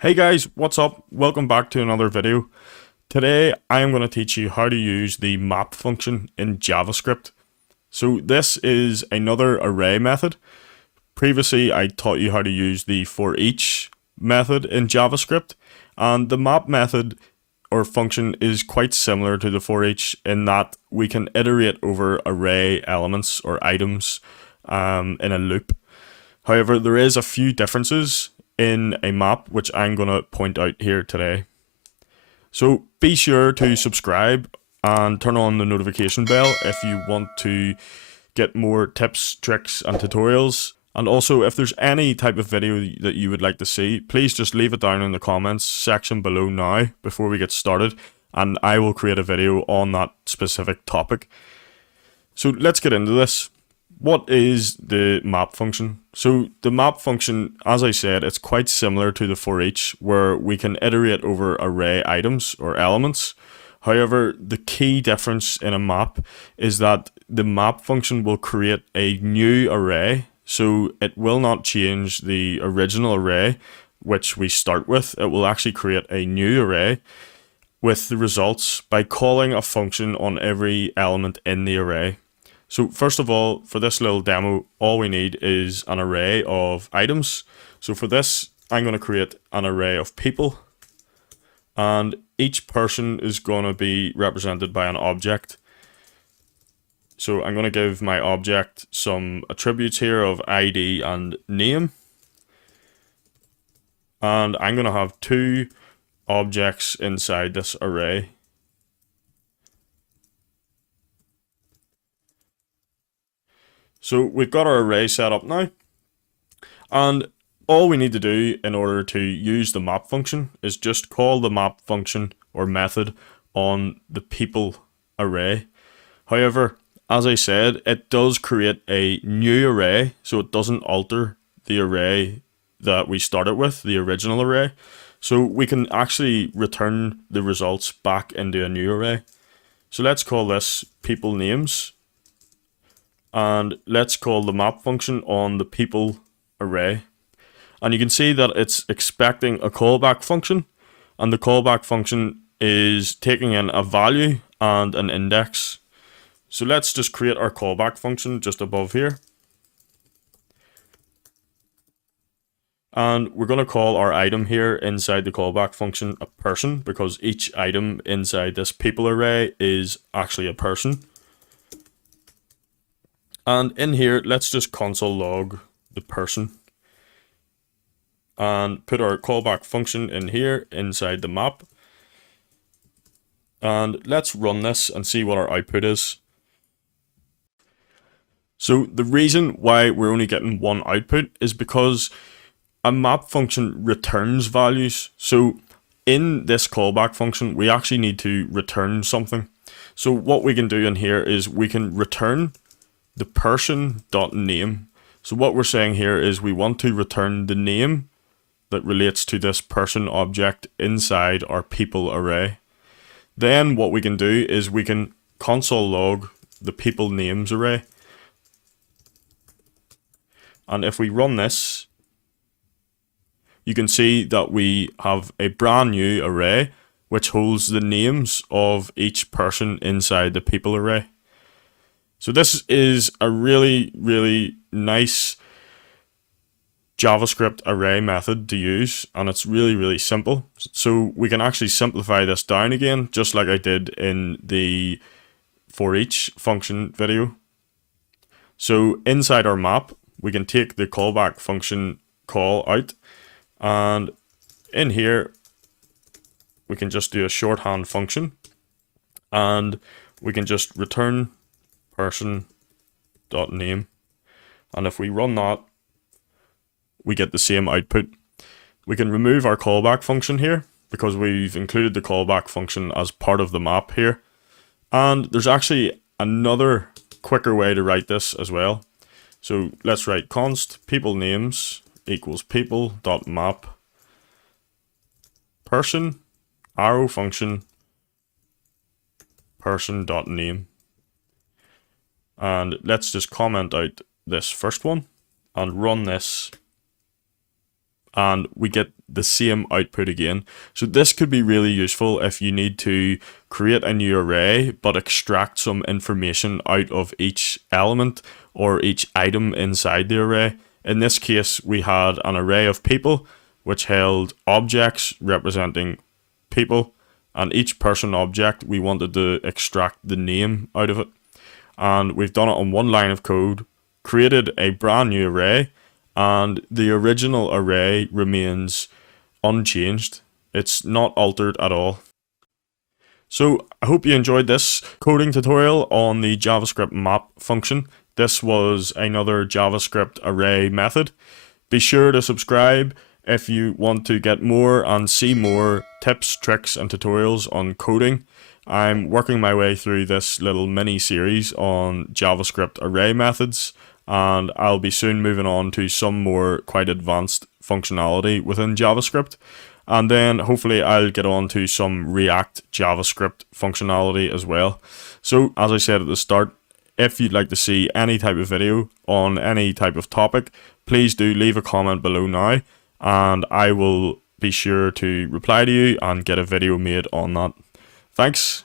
Hey guys, what's up? Welcome back to another video. Today I am going to teach you how to use the map function in JavaScript. So this is another array method. Previously I taught you how to use the for each method in JavaScript, and the map method or function is quite similar to the for each in that we can iterate over array elements or items in a loop. However, there is a few differences in a map which I'm going to point out here today. So be sure to subscribe and turn on the notification bell if you want to get more tips, tricks and tutorials. And also, if there's any type of video that you would like to see, please just leave it down in the comments section below now before we get started, and I will create a video on that specific topic. So let's get into this. What is the map function? So the map function, as I said, it's quite similar to the for each, where we can iterate over array items or elements. However, the key difference in a map is that the map function will create a new array. So it will not change the original array which we start with. It will actually create a new array with the results by calling a function on every element in the array. So first of all, for this little demo, all we need is an array of items. So for this, I'm going to create an array of people, and each person is going to be represented by an object. So I'm going to give my object some attributes here of ID and name, and I'm going to have two objects inside this array. So we've got our array set up now, and all we need to do in order to use the map function is just call the map function or method on the people array. However, as I said, it does create a new array, so it doesn't alter the array that we started with, the original array. So we can actually return the results back into a new array. So let's call this people names, and let's call the map function on the people array. And you can see that it's expecting a callback function, and the callback function is taking in a value and an index. So let's just create our callback function just above here. And we're going to call our item here inside the callback function a person, because each item inside this people array is actually a person. And in here, let's just console log the person and put our callback function in here inside the map. And let's run this and see what our output is. So the reason why we're only getting one output is because a map function returns values. So in this callback function, we actually need to return something. So what we can do in here is we can return the person.name. So what we're saying here is we want to return the name that relates to this person object inside our people array. Then what we can do is we can console log the people names array. And if we run this, you can see that we have a brand new array which holds the names of each person inside the people array. So this is a really, really nice JavaScript array method to use, and it's really, really simple. So we can actually simplify this down again, just like I did in the for each function video. So inside our map, we can take the callback function call out, and in here, we can just do a shorthand function, and we can just return person.name. And if we run that, we get the same output. We can remove our callback function here because we've included the callback function as part of the map here. And there's actually another quicker way to write this as well. So let's write const people names equals people.map person arrow function person.name. And let's just comment out this first one and run this, and we get the same output again. So this could be really useful if you need to create a new array but extract some information out of each element or each item inside the array. In this case, we had an array of people which held objects representing people, and each person object we wanted to extract the name out of it. And we've done it on one line of code, created a brand new array, and the original array remains unchanged. It's not altered at all. So I hope you enjoyed this coding tutorial on the JavaScript map function. This was another JavaScript array method. Be sure to subscribe if you want to get more and see more tips, tricks, and tutorials on coding. I'm working my way through this little mini series on JavaScript array methods, and I'll be soon moving on to some more quite advanced functionality within JavaScript. And then hopefully I'll get on to some React JavaScript functionality as well. So as I said at the start, if you'd like to see any type of video on any type of topic, please do leave a comment below now, and I will be sure to reply to you and get a video made on that. Thanks.